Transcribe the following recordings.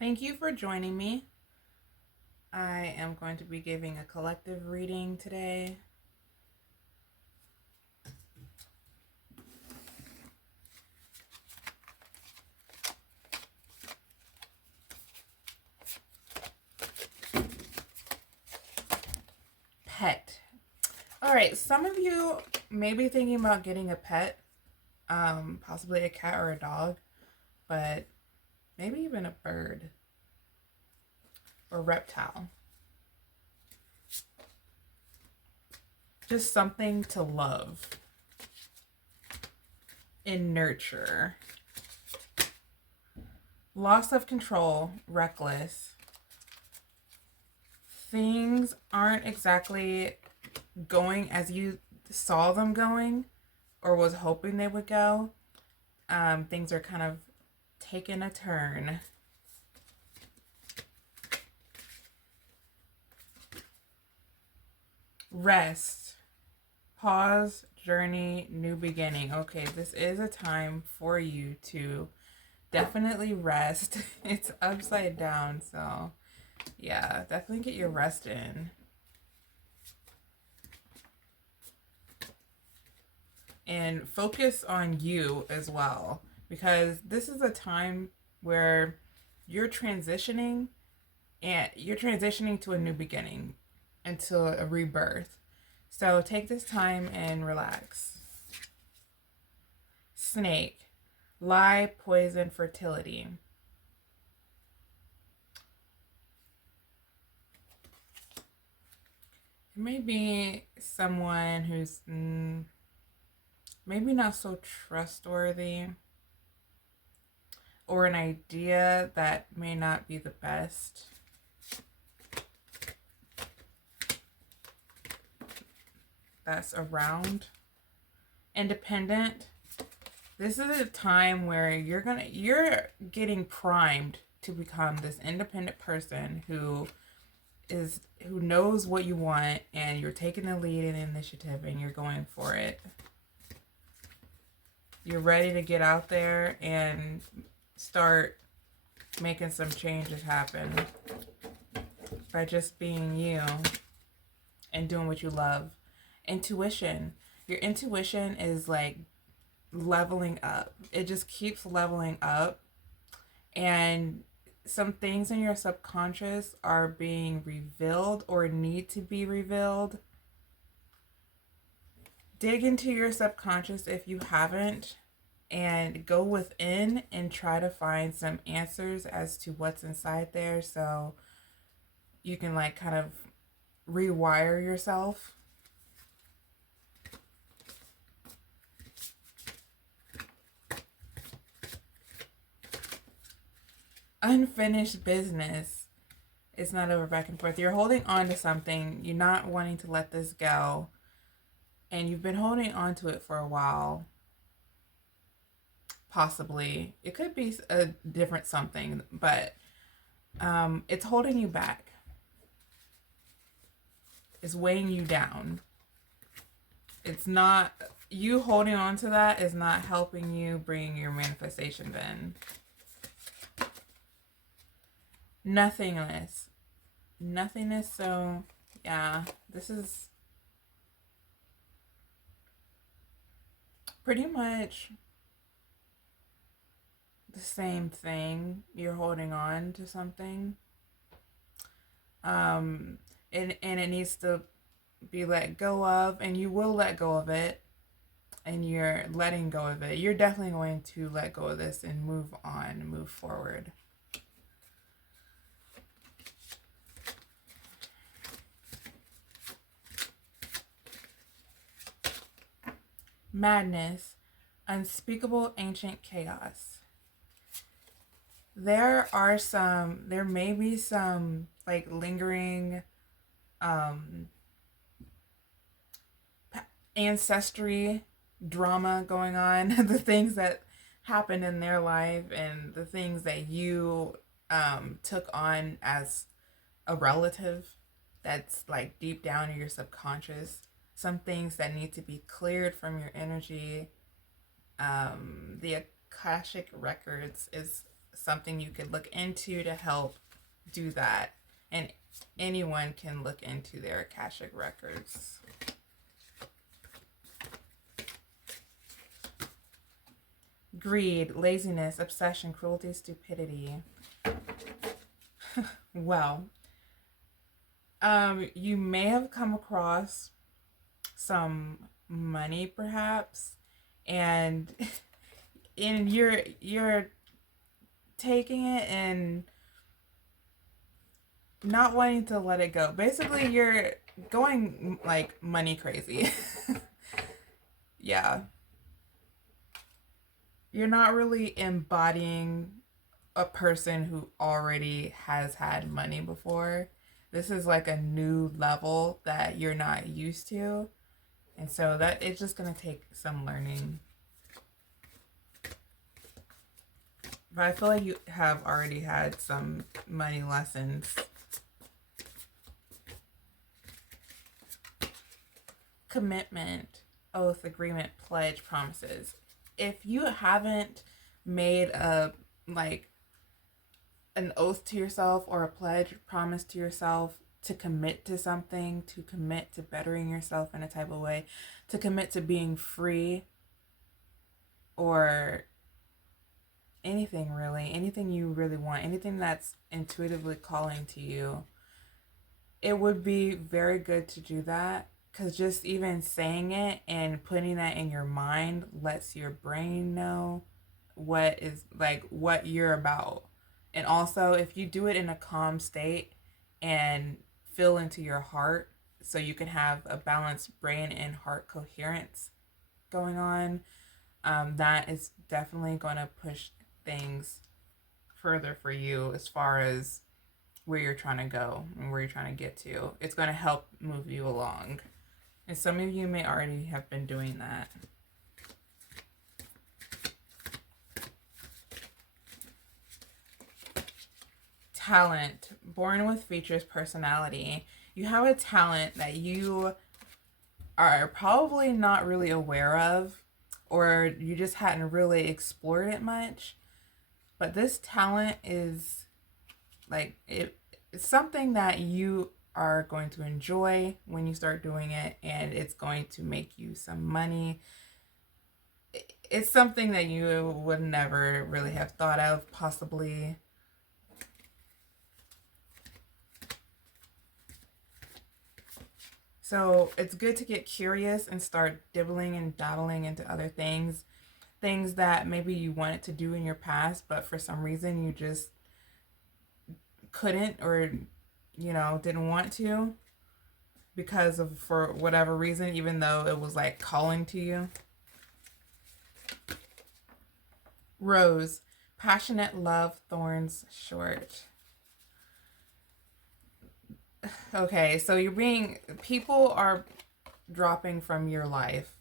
Thank you for joining me. I am going to be giving a collective reading today. Pet. All right, some of you may be thinking about getting a pet, possibly a cat or a dog, but maybe even a bird or reptile. Just something to love and nurture. Loss of control, reckless. Things aren't exactly going as you saw them going or was hoping they would go. Things are kind of taking a turn. Rest. Pause, journey, new beginning. Okay, this is a time for you to definitely rest. It's upside down, so yeah, definitely get your rest in. And focus on you as well, because this is a time where you're transitioning to a new beginning, into a rebirth. So take this time and relax. Snake. Lie, poison, fertility. It may be someone who's maybe not so trustworthy, or an idea that may not be the best. That's around. Independent. This is a time where you're getting primed to become this independent person who knows what you want, and you're taking the lead and initiative and you're going for it. You're ready to get out there and start making some changes happen by just being you and doing what you love. Intuition. Your intuition is like leveling up. It just keeps leveling up. And some things in your subconscious are being revealed or need to be revealed. Dig into your subconscious if you haven't, and go within and try to find some answers as to what's inside there, so you can like kind of rewire yourself. Unfinished business. It's not over, back and forth. You're holding on to something. You're not wanting to let this go. And you've been holding on to it for a while. Possibly. It could be a different something, but it's holding you back. It's weighing you down. It's not, you holding on to that is not helping you bring your manifestations in. Nothingness. Nothingness, so yeah, this is pretty much the same thing. You're holding on to something. And it needs to be let go of, and you will let go of it, and you're letting go of it. You're definitely going to let go of this and move on, move forward. Madness. Unspeakable ancient chaos. There may be some like lingering ancestry drama going on. The things that happened in their life and the things that you took on as a relative, that's like deep down in your subconscious. Some things that need to be cleared from your energy. The Akashic Records is something you could look into to help do that. And anyone can look into their Akashic records. Greed, laziness, obsession, cruelty, stupidity. Well, you may have come across some money perhaps, and you're taking it and not wanting to let it go. Basically, you're going like money crazy. Yeah. You're not really embodying a person who already has had money before. This is like a new level that you're not used to. And so that it's just going to take some learning. But I feel like you have already had some money lessons. Commitment, oath, agreement, pledge, promises. If you haven't made a an oath to yourself or a pledge, promise to yourself to commit to something, to commit to bettering yourself in a type of way, to commit to being free, or anything really, anything you really want, anything that's intuitively calling to you, it would be very good to do that. Because just even saying it and putting that in your mind lets your brain know what you're about. And also, if you do it in a calm state and feel into your heart, so you can have a balanced brain and heart coherence going on, that is definitely going to push things further for you as far as where you're trying to go and where you're trying to get to. It's going to help move you along. And some of you may already have been doing that. Talent, born with features, personality. You have a talent that you are probably not really aware of, or you just hadn't really explored it much. But this talent is it's something that you are going to enjoy when you start doing it, and it's going to make you some money. It's something that you would never really have thought of, possibly. So it's good to get curious and start dibbling and dabbling into other things that maybe you wanted to do in your past, but for some reason you just couldn't, or didn't want to, for whatever reason, even though it was like calling to you. Rose, passionate love, thorns short. Okay, so people are dropping from your life.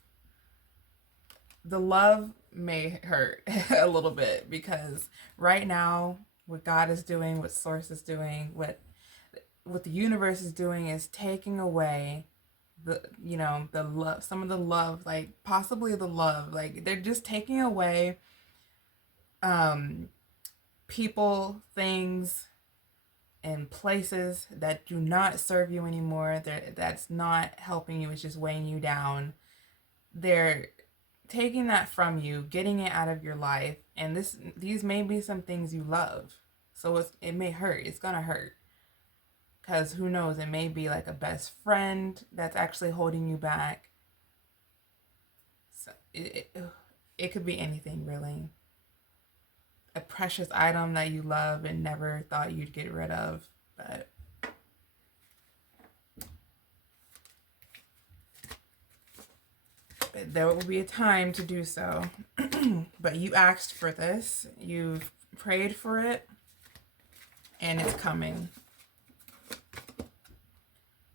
The love may hurt a little bit, because right now what God is doing, what Source is doing, what the universe is doing is taking away the love, some of the love, like possibly the love, like they're just taking away people, things, and places that do not serve you anymore. That's not helping you. It's just weighing you down. They're taking that from you, getting it out of your life, and these may be some things you love. So it may hurt. It's gonna hurt. Because who knows, it may be like a best friend that's actually holding you back. So it could be anything, really. A precious item that you love and never thought you'd get rid of. But there will be a time to do so. But you asked for this. You've prayed for it. And it's coming.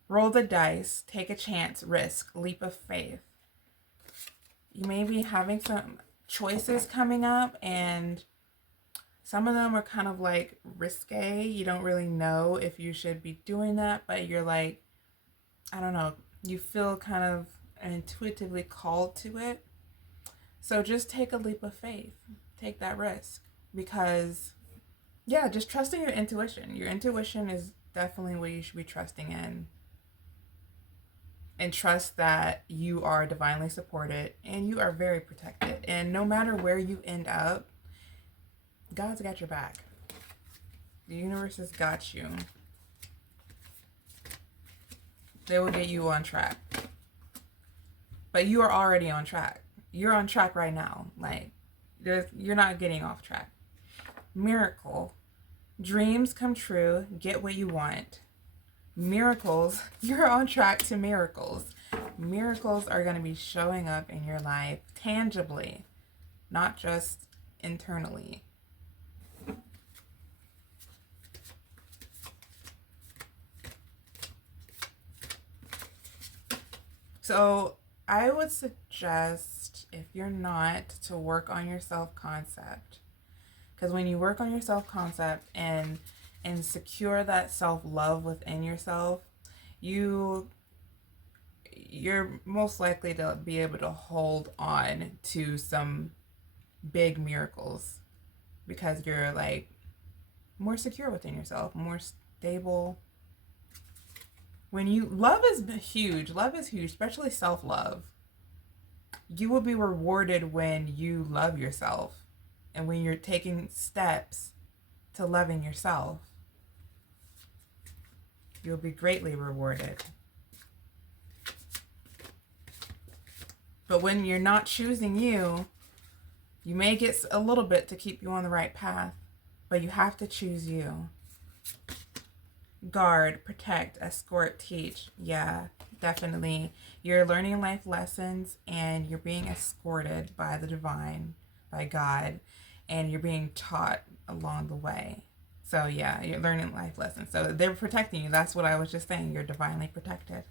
Roll the dice, take a chance, risk, leap of faith. You may be having some choices coming up, and some of them are kind of like risque. You don't really know if you should be doing that, but you're like, I don't know, you feel kind of intuitively called to it. So just take a leap of faith. Take that risk, because Yeah, just trusting your intuition. Your intuition is definitely what you should be trusting in. And trust that you are divinely supported and you are very protected. And no matter where you end up, God's got your back. The universe has got you. They will get you on track. But you are already on track. You're on track right now. Like, you're not getting off track. Miracle. Dreams come true. Get what you want. Miracles. You're on track to miracles. Miracles are going to be showing up in your life tangibly, not just internally. So I would suggest, if you're not, to work on your self-concept. Because when you work on your self-concept and secure that self-love within yourself, you're most likely to be able to hold on to some big miracles because you're like more secure within yourself, more stable. When you love is huge, especially self-love. You will be rewarded when you love yourself and when you're taking steps to loving yourself. You'll be greatly rewarded. But when you're not choosing you, you may get a little bit to keep you on the right path, but you have to choose you. Guard, protect, escort, teach. Yeah, definitely. You're learning life lessons and you're being escorted by the divine, by God, and you're being taught along the way. So yeah, you're learning life lessons. So they're protecting you. That's what I was just saying. You're divinely protected.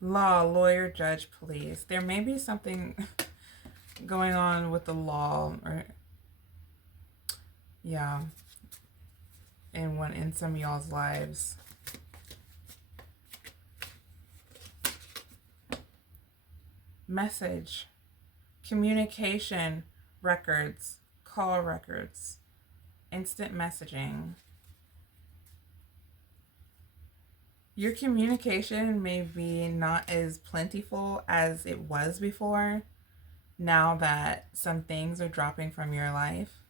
Law, lawyer, judge, police. There may be something going on with the law, or yeah, in some of y'all's lives. Message, communication records, call records, instant messaging. Your communication may be not as plentiful as it was before, now that some things are dropping from your life.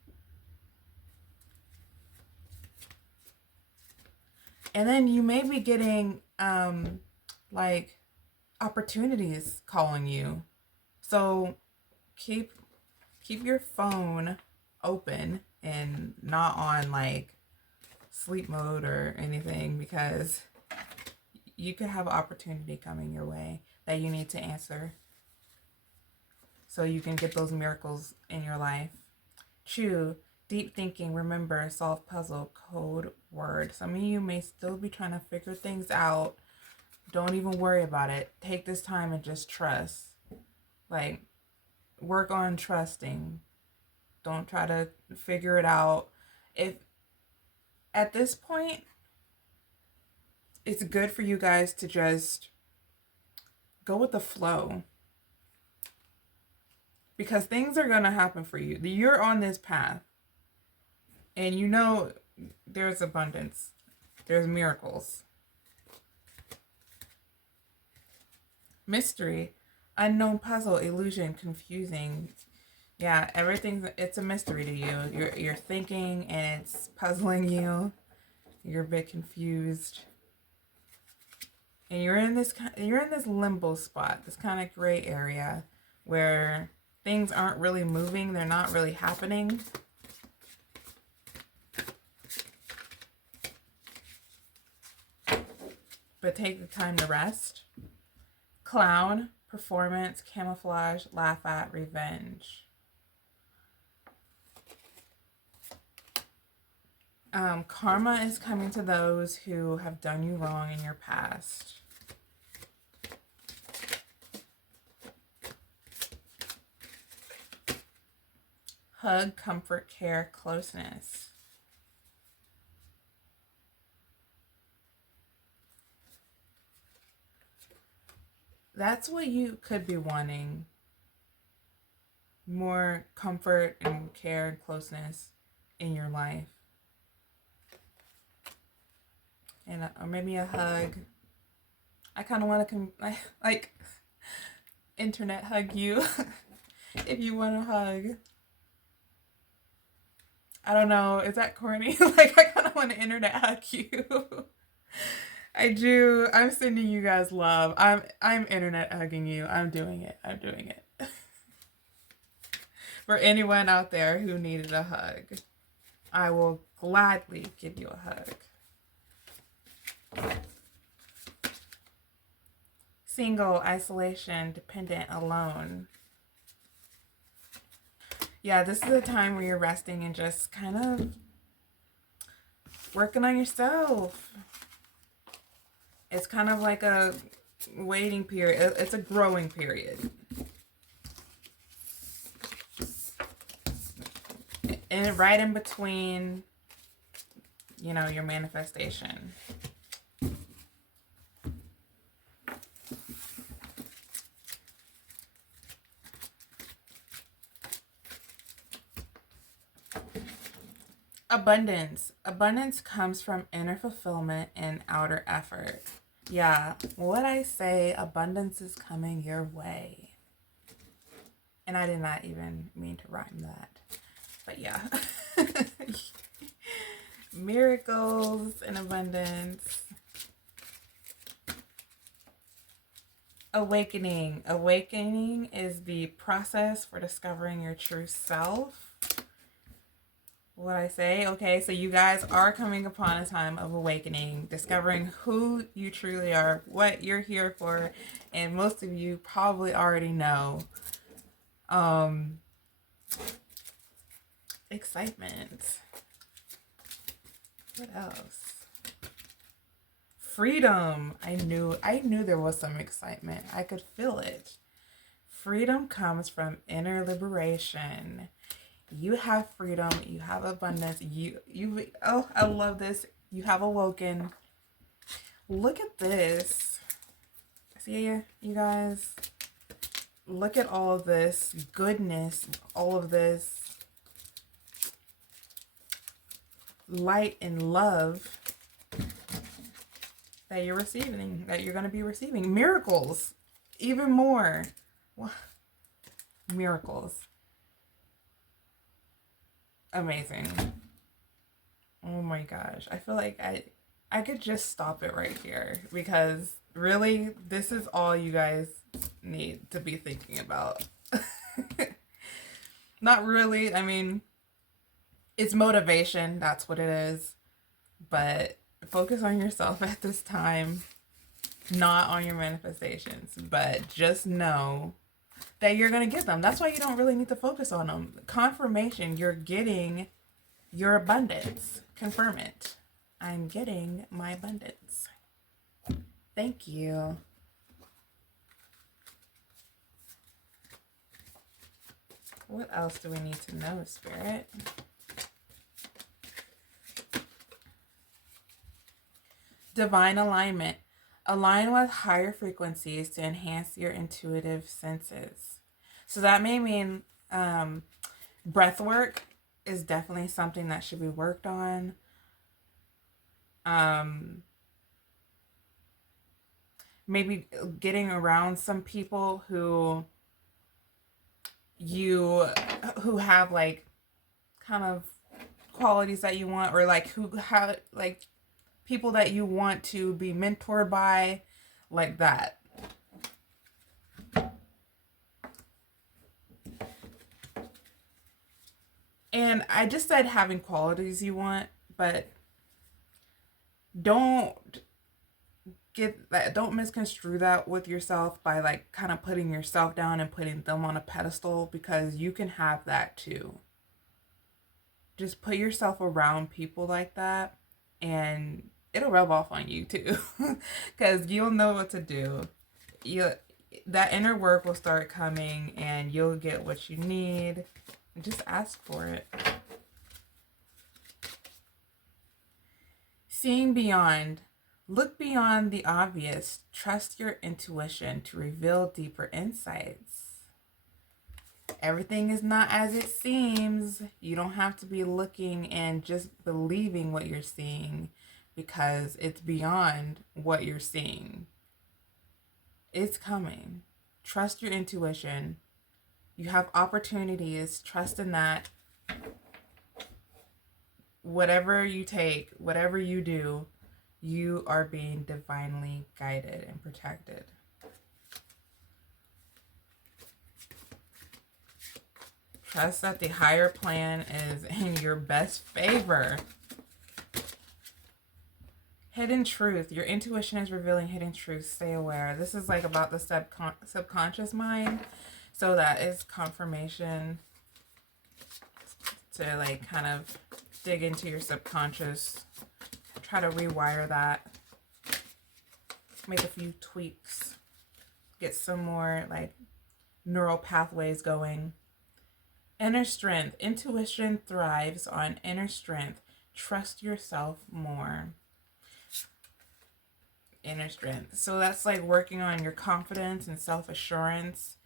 And then you may be getting like opportunities calling you. So keep your phone open and not on like sleep mode or anything, because you could have opportunity coming your way that you need to answer so you can get those miracles in your life. Chew, deep thinking, remember, solve puzzle, code word. Some of you may still be trying to figure things out. Don't even worry about it. Take this time and just trust. Like, work on trusting. Don't try to figure it out. If at this point, it's good for you guys to just go with the flow, because things are going to happen for you. You're on this path and you know there's abundance, there's miracles. Mystery, unknown, puzzle, illusion, confusing. Yeah, it's a mystery to you. You're thinking and it's puzzling you. You're a bit confused. And you're in this limbo spot, this kind of gray area where things aren't really moving, they're not really happening. But take the time to rest. Clown, performance, camouflage, laugh at, revenge. Karma is coming to those who have done you wrong in your past. Hug, comfort, care, closeness. That's what you could be wanting. more comfort and care and closeness in your life. And or maybe a hug. I kind of want to like internet hug you if you want a hug. I don't know. Is that corny? Like, I kind of want to internet hug you. I do. I'm sending you guys love. I'm internet hugging you. I'm doing it. I'm doing it. For anyone out there who needed a hug, I will gladly give you a hug. Single, isolation, dependent, alone. Yeah, this is a time where you're resting and just kind of working on yourself. It's kind of like a waiting period. It's a growing period. And right in between, you know, your manifestation. Abundance. Abundance comes from inner fulfillment and outer effort. Yeah, what I say, abundance is coming your way. And I did not even mean to rhyme that. But yeah. Miracles and abundance. Awakening. Awakening is the process for discovering your true self. What I say? Okay, so you guys are coming upon a time of awakening, discovering who you truly are, what you're here for, and most of you probably already know. Excitement. What else? Freedom. I knew there was some excitement. I could feel it. Freedom comes from inner liberation. You have freedom. You have abundance. Oh, I love this. You have awoken. Look at this. See, you guys? Look at all of this goodness, all of this light and love that you're receiving, that you're going to be receiving. Miracles, even more. Miracles. Amazing. Oh my gosh. I feel like I could just stop it right here, because really, this is all you guys need to be thinking about. Not really. I mean, it's motivation. That's what it is. But focus on yourself at this time, not on your manifestations. But just know that you're going to get them. That's why you don't really need to focus on them. Confirmation, you're getting your abundance. Confirm it. I'm getting my abundance. Thank you. What else do we need to know, Spirit? Divine alignment. Align with higher frequencies to enhance your intuitive senses. So that may mean breath work is definitely something that should be worked on. Maybe getting around some people who have like kind of qualities that you want, or like who have like people that you want to be mentored by, like that. And I just said having qualities you want, but don't misconstrue that with yourself by like kind of putting yourself down and putting them on a pedestal, because you can have that too. Just put yourself around people like that and it'll rub off on you too, because you'll know what to do. That inner work will start coming and you'll get what you need. Just ask for it. Seeing beyond. Look beyond the obvious. Trust your intuition to reveal deeper insights. Everything is not as it seems. You don't have to be looking and just believing what you're seeing, because it's beyond what you're seeing. It's coming. Trust your intuition. You have opportunities. Trust in that. Whatever you take, whatever you do, you are being divinely guided and protected. Trust that the higher plan is in your best favor. Hidden truth. Your intuition is revealing hidden truth. Stay aware. This is like about the subconscious mind. So that is confirmation to like kind of dig into your subconscious. Try to rewire that. Make a few tweaks. Get some more like neural pathways going. Inner strength. Intuition thrives on inner strength. Trust yourself more. Inner strength. So that's like working on your confidence and self-assurance.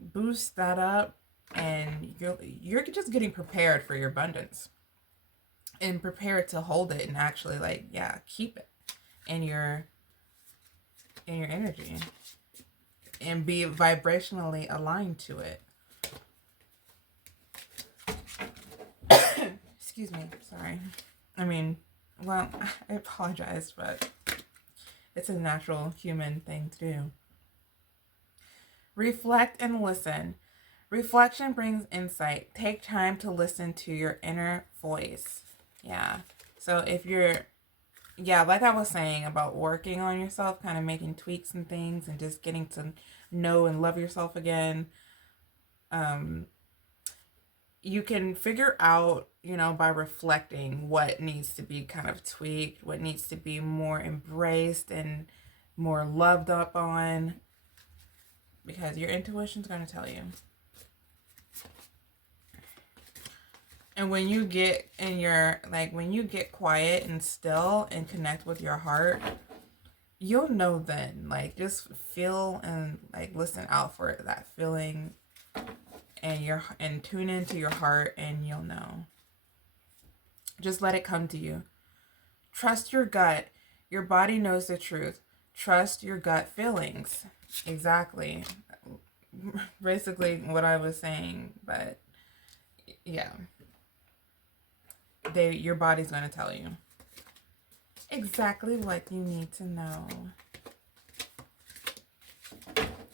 Boost that up, and you're just getting prepared for your abundance. And prepared to hold it and actually like, yeah, keep it in your energy. And be vibrationally aligned to it. Excuse me, sorry. I mean, well, I apologize, but it's a natural human thing to do. Reflect and listen. Reflection brings insight. Take time to listen to your inner voice. Yeah. So if you're, like I was saying about working on yourself, kind of making tweaks and things and just getting to know and love yourself again, you can figure out, by reflecting what needs to be kind of tweaked, what needs to be more embraced and more loved up on, because your intuition's going to tell you. And when you get when you get quiet and still and connect with your heart, you'll know then. Like, just feel and like listen out for that feeling, and tune into your heart, and you'll know. Just let it come to you. Trust your gut. Your body knows the truth. Trust your gut feelings. Exactly. Basically what I was saying, but yeah. Your body's going to tell you exactly what you need to know.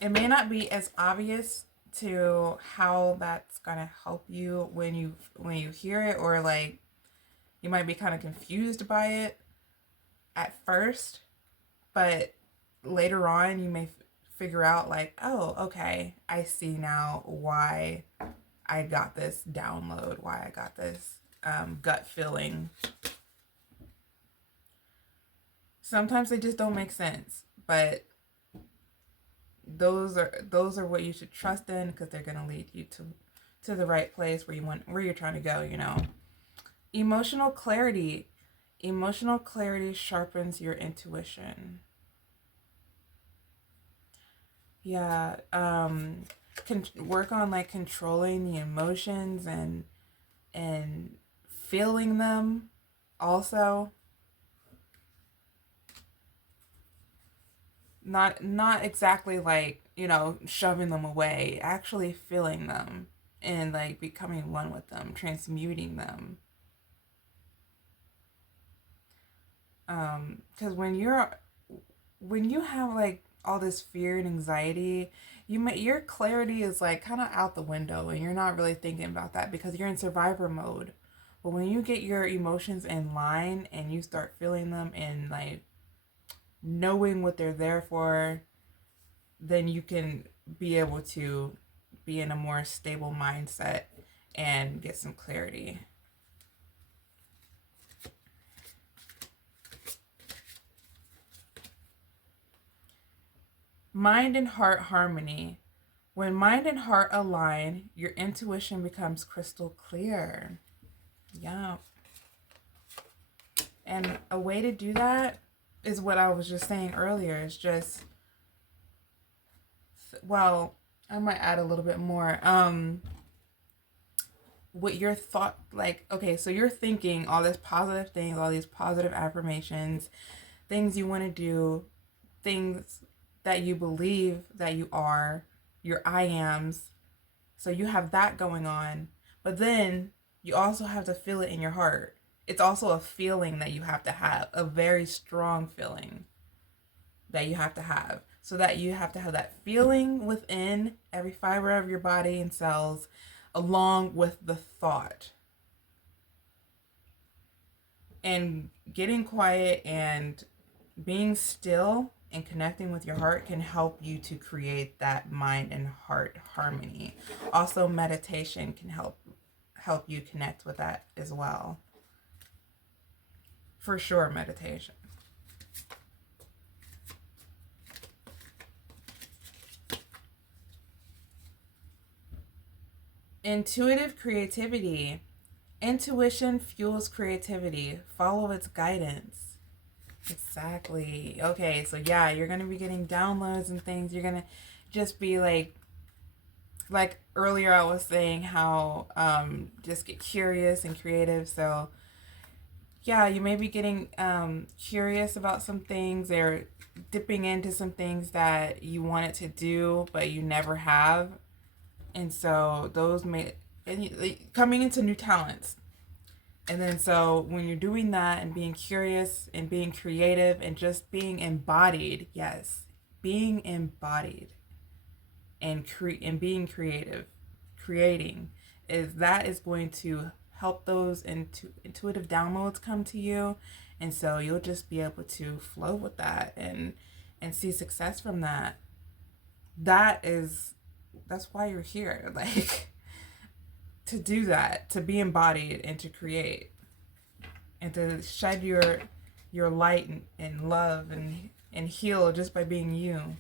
It may not be as obvious to how that's going to help you when you hear it, or like you might be kind of confused by it at first, but later on you may figure out like, oh, okay, I see now why I got this download, why I got this gut feeling. Sometimes they just don't make sense, but those are what you should trust in, because they're going to lead you to the right place where you're trying to go. Emotional clarity. Emotional clarity sharpens your intuition. Yeah. Work on like controlling the emotions and feeling them also. Not exactly like, shoving them away, actually feeling them and like becoming one with them, transmuting them. Because when you have like all this fear and anxiety, your clarity is like kind of out the window, and you're not really thinking about that because you're in survivor mode. But when you get your emotions in line and you start feeling them and like knowing what they're there for, then you can be able to be in a more stable mindset and get some clarity. Mind and heart harmony. When mind and heart align, your intuition becomes crystal clear. Yeah. And a way to do that is what I was just saying earlier. It's just, I might add a little bit more. What your thought, like, okay, so you're thinking all this positive things, all these positive affirmations, things you want to do, things that you believe that you are, your I ams. So you have that going on. But then you also have to feel it in your heart. It's also a feeling that you have to have, a very strong feeling that you have to have. So that you have to have that feeling within every fiber of your body and cells, along with the thought. And getting quiet and being still and connecting with your heart can help you to create that mind and heart harmony. Also, meditation can help you connect with that as well. For sure, meditation. Intuitive creativity. Intuition fuels creativity. Follow its guidance. Exactly. Okay, so yeah, you're going to be getting downloads and things. You're going to just be like earlier I was saying how just get curious and creative. So yeah, you may be getting curious about some things or dipping into some things that you wanted to do but you never have. And so those may, and coming into new talents. And then so when you're doing that and being curious and being creative and just being embodied, yes, being embodied and being creative, creating, is going to help those intuitive downloads come to you. And so you'll just be able to flow with that and see success from that. That's why you're here. Like, to do that, to be embodied and to create and to shed your light and love and heal just by being you.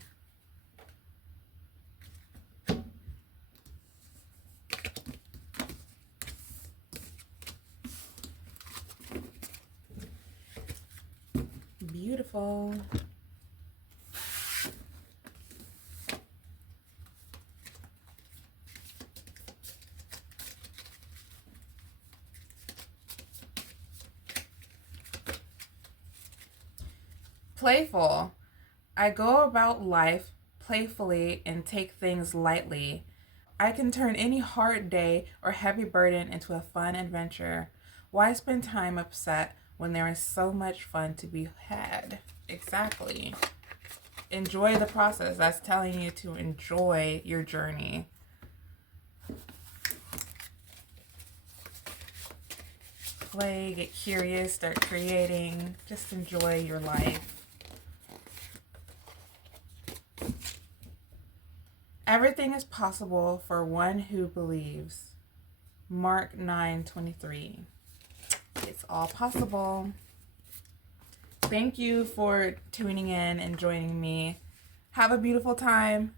Beautiful. Playful. I go about life playfully and take things lightly. I can turn any hard day or heavy burden into a fun adventure. Why spend time upset when there is so much fun to be had? Exactly. Enjoy the process. That's telling you to enjoy your journey. Play, get curious, start creating. Just enjoy your life. Everything is possible for one who believes. Mark 9:23. It's all possible. Thank you for tuning in and joining me. Have a beautiful time.